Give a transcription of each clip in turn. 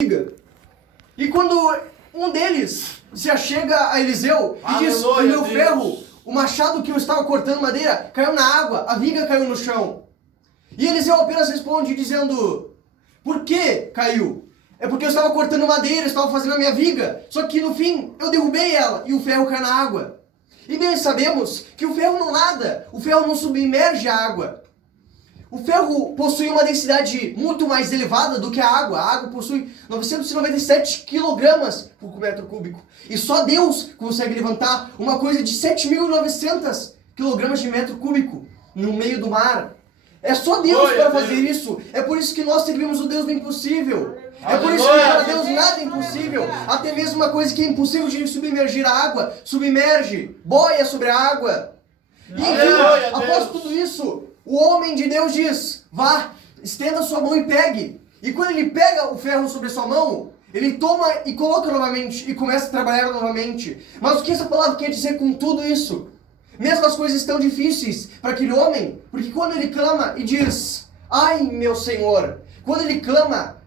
E quando um deles se achega a Eliseu e diz: o meu ferro, o machado que eu estava cortando madeira, caiu na água, a viga caiu no chão. E Eliseu apenas responde dizendo: por que caiu? É porque eu estava cortando madeira, eu estava fazendo a minha viga, só que no fim eu derrubei ela e o ferro caiu na água. E bem sabemos que o ferro não nada, o ferro não submerge a água. O ferro possui uma densidade muito mais elevada do que a água. A água possui 997 kg por metro cúbico. E só Deus consegue levantar uma coisa de 7.900 kg de metro cúbico no meio do mar. É só Deus para fazer isso. É por isso que nós servimos o Deus do impossível. É por isso que para Deus nada é impossível. Até mesmo uma coisa que é impossível de submergir a água, submerge, boia sobre a água. E enfim, após tudo isso, o homem de Deus diz: vá, estenda sua mão e pegue. E quando ele pega o ferro sobre sua mão, ele toma e coloca novamente e começa a trabalhar novamente. Mas o que essa palavra quer dizer com tudo isso? Mesmo as coisas estão difíceis para aquele homem, porque quando ele clama e diz: ai meu Senhor, quando ele clama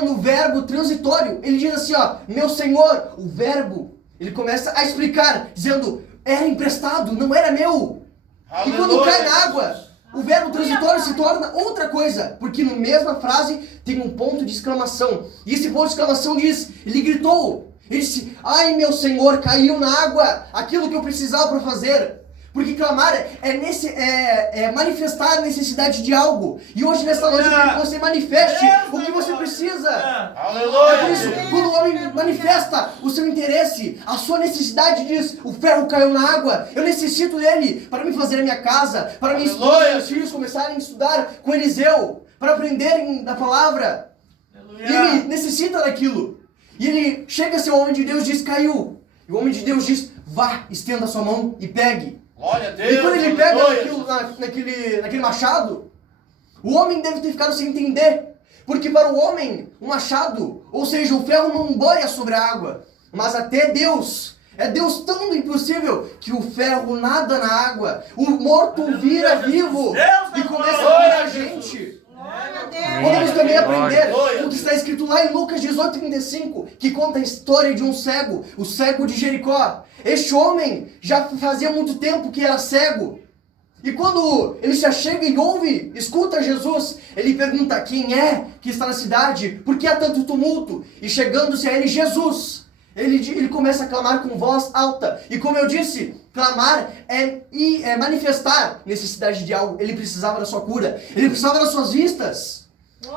no verbo transitório, ele diz assim, ó, meu Senhor, o verbo, ele começa a explicar, dizendo: era emprestado, não era meu. Aleluia. E quando cai na água, o verbo transitório se torna outra coisa, porque na mesma frase tem um ponto de exclamação. E esse ponto de exclamação diz, ele gritou, ele disse: ai meu Senhor, caiu na água aquilo que eu precisava para fazer. Porque clamar é manifestar a necessidade de algo. E hoje nessa noite eu quero que você manifeste o que você precisa. Aleluia. É por isso, quando o homem manifesta o seu interesse, a sua necessidade, diz: o ferro caiu na água, eu necessito dele para me fazer a minha casa, para minha esposa e meus filhos começarem a estudar com Eliseu, para aprenderem da palavra. E ele necessita daquilo. E ele chega a ser o homem de Deus e diz: caiu. E o homem de Deus diz: vá, estenda a sua mão e pegue. Glória a Deus. E quando ele pega naquele machado, o homem deve ter ficado sem entender. Porque para o homem, o machado, ou seja, o ferro não boia sobre a água. Mas até Deus, é Deus tão impossível que o ferro nada na água. O morto vira vivo e começa a virar gente. Podemos também aprender o que está escrito lá em Lucas 18:35, que conta a história de um cego, o cego de Jericó. Este homem já fazia muito tempo que era cego. E quando ele se achega e ouve, escuta Jesus, ele pergunta: quem é que está na cidade? Por que há tanto tumulto? E chegando-se a ele, Jesus, ele começa a clamar com voz alta. E como eu disse, clamar é manifestar necessidade de algo. Ele precisava da sua cura. Ele precisava das suas vistas.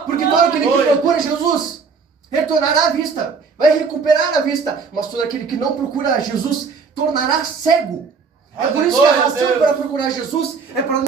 Porque todo aquele que procura Jesus retornará a vista. Vai recuperar a vista. Mas todo aquele que não procura Jesus tornará cego. É por isso que a razão para procurar Jesus é para não